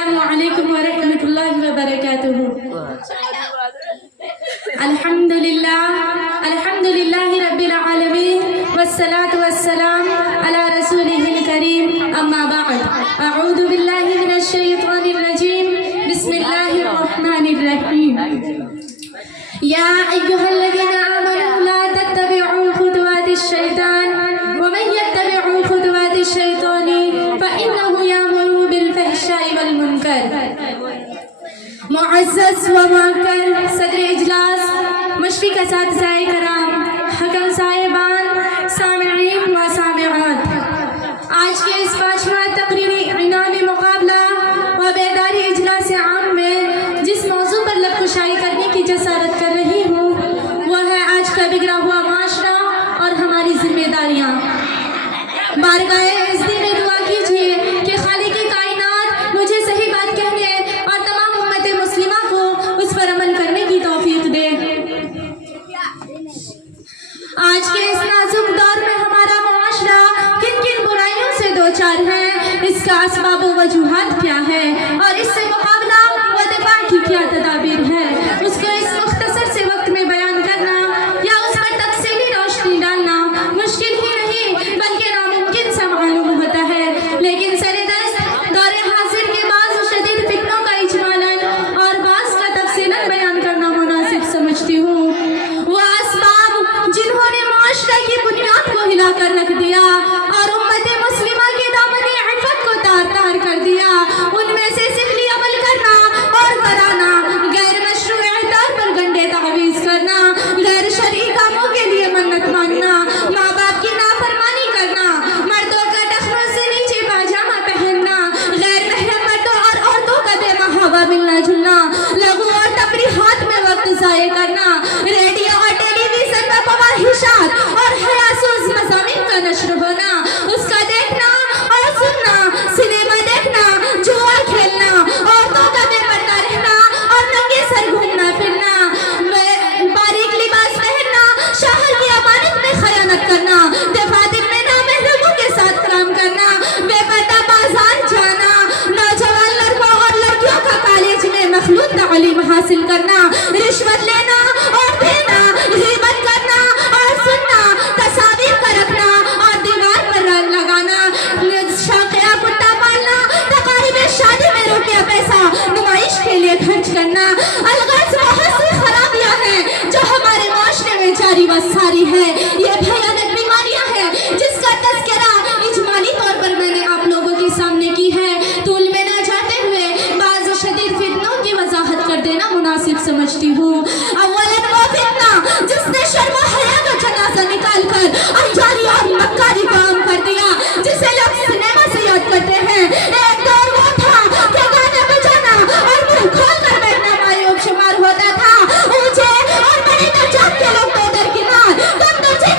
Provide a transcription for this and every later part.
السلام علیکم ورحمۃ اللہ وبرکاتہ۔ الحمد للہ رب العالمین والصلاة والسلام علی رسولہ الکریم، اما بعد، اعوذ باللہ من الشیطان الرجیم، بسم اللہ الرحمن الرحیم۔ یا ایہا الذین آمنوا لا تتبعوا خطوات الشیطان ومن یتبع خطوات الشیطان فإنہ یأمر بالفحشاء والمنکر۔ معزز و معکر صدر اجلاس، مشفق اساتذہ کرام، حکم صاحبان، سامعین و سامعات، آج کے اس 5واں تقریری انعامی مقابلہ و بیداری اجلاس عام میں جس موضوع پر لب کشائی کرنے کی جسارت کر رہی ہوں وہ ہے آج کا بگڑا ہوا معاشرہ اور ہماری ذمہ داریاں۔ بارگاہ عزتی میں دعا کیجیے کہ خالق کائنات مجھے صحیح بات کہنے اور تمام امت مسلمہ کو اس پر عمل کرنے کی توفیق دے۔ آج کے اس نازک دور میں ہمارا معاشرہ کن کن برائیوں سے دوچار ہے، اس کا اسباب و وجوہات کیا ہے اور اس سے مقابلہ و دفاع کی کیا تدابیر ہے، اس کو اس مختصر سے وقت میں بیان کرنا یا اس پر تفصیلی روشنی ڈالنا مشکل ہی نہیں بلکہ ناممکن سا معلوم ہوتا ہے، لیکن سردست دور حاضر کے بعض شدید فتنوں کا اجمالاً اور بعض کا تفصیلاً بیان کرنا مناسب سمجھتی ہوں۔ وہ اسباب جنہوں نے معاشرہ کی بنیاد کو ہلا کر رکھ دیا اور امت مسلمہ کے دامن عفت کو تار تار کر دیا، ان میں سے سفلی عمل کرنا اور کرانا، غیر مشروع اعتار پر گنڈے تعویذ کرنا، غیر شرعی کاموں کے لیے منت ماننا، ماں باپ کی نافرمانی کرنا، مردوں کا ٹخنوں سے نیچے پاجامہ پہننا، غیر محرم مردوں اور عورتوں کا بے محابہ ملنا جلنا، لغو اور تفریحات میں وقت ضائع کرنا، ریڈیو اور ٹیلی ویژن میں فواحشات اور حیاسوز مضامین کا نشر ہونا، اس کا دیکھنا اور سننا، سنیما دیکھنا، جوا کھیلنا، عورتوں کا بے پردہ رہنا اور ننگے سر گھومنا پھرنا، باریک لباس پہننا، شوہر کی امانت میں خیانت کرنا، دفاتر میں نامحرموں کے ساتھ کام کرنا، بے پردہ بازار جانا، نوجوان لڑکوں اور لڑکیوں کا کالج میں مخلوط تعلیم حاصل کرنا، رشوت لینا اور دینا، غیبت کرنا اور سننا، تصاویر کا رکھنا اور دیوار پر رنگ لگانا، شوقیہ کتا پالنا، تقاریب شادی میں روپیہ پیسہ نمائش کے لیے خرچ کرنا، الغرض بہت سی خرابیاں ہیں جو ہمارے معاشرے میں جاری و ساری ہے۔ یہ بھیانک بیماریاں ہیں جس کا تذکرہ اجمالی طور پر میں نے آپ لوگوں کے سامنے کی ہے، طول میں نہ جاتے ہوئے بعض شدید فتنوں کی وضاحت کر دینا مناسب سمجھتی ہوں۔ اولاً وہ فتنہ جس نے شرم و حیا کا جنازہ نکال کر عیاری اور مکاری کو عام کر دیا، جسے لوگ سنیما سے یاد کرتے ہیں۔ ایک دور وہ تھا کہ گانا بجانا اور منہ کھول کر بیٹھنا معیوب شمار ہوتا تھا، اونچے اور بڑے درجات کے لوگ تو درکنار، کم درجے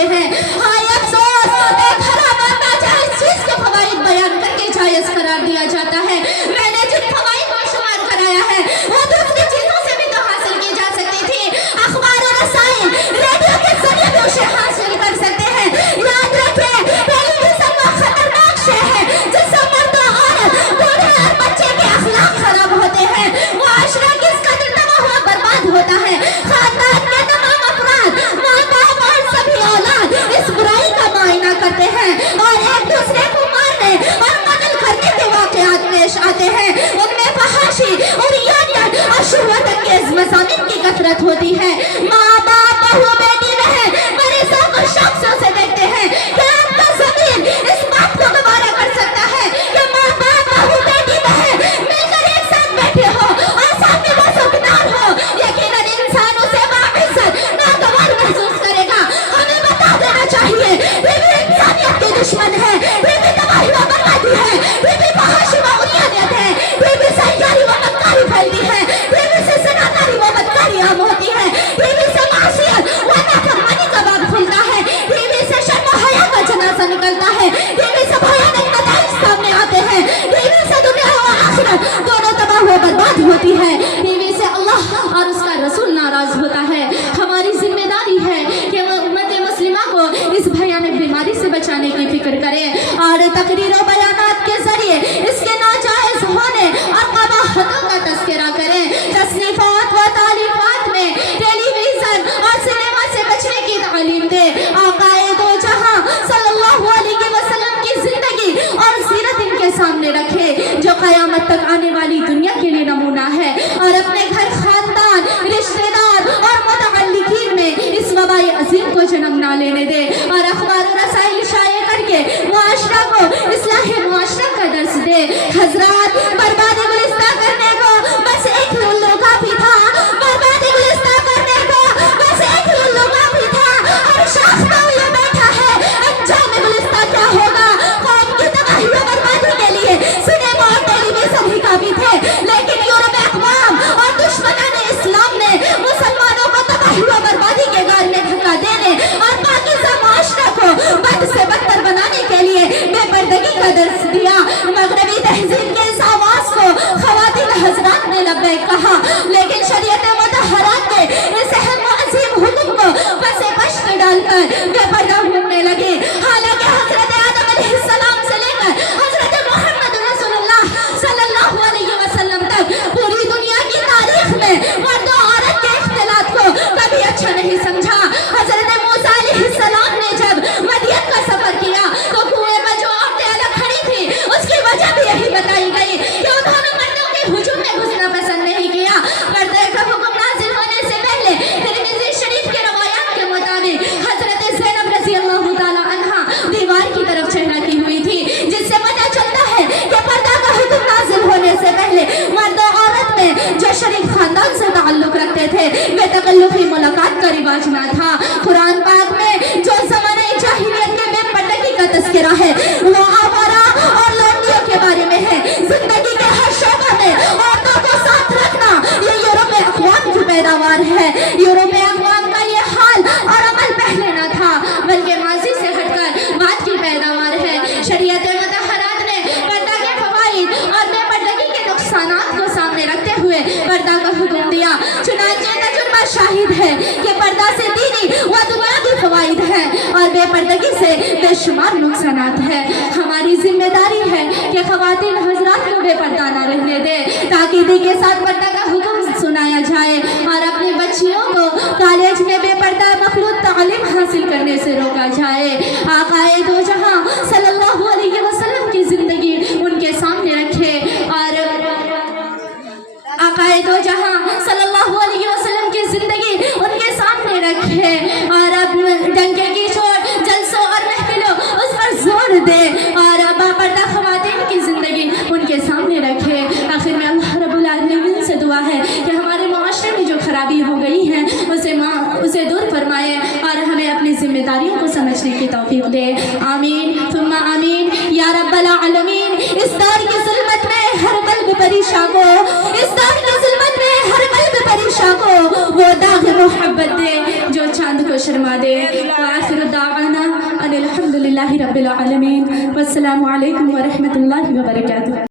होते हैं। हाय अफसोस, एक हराम और नाजायज चीज के फवाइद बयान करके जायज करार दिया जाता है। मैंने जिन फवाइद को शुमार कराया है वो दूसरी चीजों से भी तो हासिल की जा सकती थी। अखबार और रसायन, रेडियो के जरिए भी उसे हासिल कर सकते हैं। याद रखें, टेलीविजन वो खतरनाक शय है जिससे मर्द और औरत, बूढ़े और बच्चे के अखलाक खराब होते हैं। मुआशरा किस कदर तबाह हुआ बर्बाद होता है। खानदान के तमाम अफराद, माँ बाप और सभी औलाद इस बुराई का मुआयना करते हैं और एक दूसरे को मारने और कत्ल करने के वाक़यात पेश आते हैं। उनमें फहाशी और यानियत और शहवत अंगेज मज़ामिन की कसरत होती है। माँ बाप, बहू, बेटी, बहन मरीजों को शख्सों से देखते हैं कि आपका ज़मीन इस बात को गवारा कर सकता है कि माँ बाप, बहू, बेटी, बहन मिलकर एक साथ बैठे हो और साथ में वो सुखदार हो। यकीनन इंसान उसे बाइज्जत नागवार महसूस करेगा। हमें बता देना चाहिए ये भी इंसानियत के दुश्मन है, ये भी तबाही व बर्बादी है, ये भी फहाशी व उन्यानियत है, ये भी सैयारी व मक्कारी फैलती है, ये भी से सनाकारी व बदकारी आम होती है, ये भी से मासियत व नाफरमानी का बाब खुलता है, ये भी से शर्म व हया का जनाजा निकलता है, ये भी से भयानक नताइज सामने आते हैं, ये भी से दुनिया व आखिरत दोनों तबाह व बर्बाद होती है, ये भी से अल्लाह और उसका रसूल नाराज होता है। हमारी जिम्मेदारी है कि उम्मत मुस्लिमा को इस भयानक बीमारी से बचाने की फिक्र करें और तकरीर और बयानात के जरिए इसके नाजायज होने और कबाहतों का तस्करा करें। तस्नीफात व तालीफात में टेलीविजन और सिनेमा से बचने की तालीम दे। आकाए दो जहां सल्लल्लाहु अलैहि वसल्लम की जिंदगी और सीरत इनके सामने रखे जो कयामत तक आने वाली दुनिया के लिए नमूना है और अपने घर, खानदान, रिश्तेदार और मुतअल्लिकीन में इस वबाई अजीम को जन्म ना लेने दे और अखबार और रसाइल शाये करके मुआशरा को इस्लाह मुआशरा का दर्स दे। हजरात, बर्बादी गुलिस्तान करने को बस एक लुल्लू काफी था, बर्बादी गुलिस्तान करने को बस एक लुल्लू काफी था। हर शख्स को ये बैठा है अंजाम गुलिस्तान क्या होगा। कौम की तबाही व बर्बादी के लिए सिनेमा और टेलीविजन ही काफी थे, लेकिन यूरोप अक़वाम और दुश्मनान इस्लाम ने मुसलमानों को तबाही व बर्बादी के गाल में धक्का देने और पाकिस्तान मुआशरा को बद से बदतर बनाने के लिए बेपर्दगी का दर्स दिया। मगरबी तहजीब के इस आवाज को ख़वातीन हज़रात ने लब्बैक कहा, लेकिन शरीयत मुतहहरात के इस अहम व अजीम हुक्म को पसे पश्त डालकर बेपर्दा घूमने लगे। हालांकि हज़रत आदम अलैहिस्सलाम से लेकर हज़रत मोहम्मद रसूलुल्लाह सल्लल्लाहु अलैहि वसल्लम तक पूरी दुनिया की तारीख में मर्द और औरत के इख्तिलात को कभी अच्छा नहीं समझा। हज़रत मूसा अलैहिस्सलाम ने जब मदियन का सफर किया तो कुएं में जो औरतें अलग खड़ी थी उसकी वजह भी यही बताई गई कि उन्होंने मर्दों के हुजूम में घुसना पसंद नहीं किया। पर्दे का हुक्म नाज़िल होने से पहले तिरमिज़ी शरीफ के रवायात के मुताबिक हज़रत ज़ैनब रज़ियल्लाहु ताला अन्हा दीवार की तरफ चढ़ा की हुई थी, जिससे पता चलता है कि पर्दा का हुक्म नाज़िल होने से पहले मर्द और औरत में जो शरीफ खानदान से ताल्लुक रखते थे वे तकल्लुफ़ी मुलाकात का रिवाज ना था। कुरान पाक में जो ज़माने जाहिलियत के बेपर्दगी का तज़किरा है वो आवारा और लौंडियों के बारे में है। जिंदगी के हर शोबे में औरतों को साथ रखना ये यूरोप अक़वाम की पैदावार है। यूरोप अक़वाम का ये हाल और अमल पहले ना था बल्कि माजी से हटकर बाद की पैदावार है। शरीयत मुतहहरात ने पर्दा के फवाइद और बेपर्दगी के नुकसानात को सामने रखते हुए पर्दा का हुक्म दिया। चुनांचे तजुर्बा शाहिद है कि पर्दा से दीनी व दुनियावी फवाइद है और बेपर्दगी से बेशुमार नुकसानात है। हमारी जिम्मेदारी है कि ख़वातीन हज़रात को बेपर्दा न रहने दे, ताकीदी के साथ पर्दा का हुक्म सुनाया जाए और अपनी बच्चियों को कॉलेज में बेपर्दा मखलूत तालीम हासिल करने से रोका जाए। आकाए दो जहां सल्लल्लाहु अलैहि वसल्लम की ज़िंदगी उनके सामने रखे और आकाए दो जहां सल्लल्लाहु अलैहि वसल्लम की ज़िंदगी उनके सामने रखे और अब डंके की चोट, जलसों और महफिलों उस पर जोर दे और बापर्दा ख़वातीन की ज़िंदगी उनके सामने रखे। आखिर में अल्लाह रब्बुल आलमीन से दुआ है कि हमारे मुआशरे में जो खराबी हो गई है उसे दूर फरमाए और हमें अपनी जिम्मेदारियों को समझने की तौफीक दे। आमीन सुम्मा आमीन या रब्बल आलमीन। इस दौर की ज़ुल्मत में हर कल्ब परेशान को, इस दौर की ज़ुल्मत में हर कल्ब परेशान को वो दाग मोहब्बत दे जो चांद को शर्मा दे। आखिर दावा للہ رب العالمین، والسلام علیکم ورحمۃ اللہ وبرکاتہ.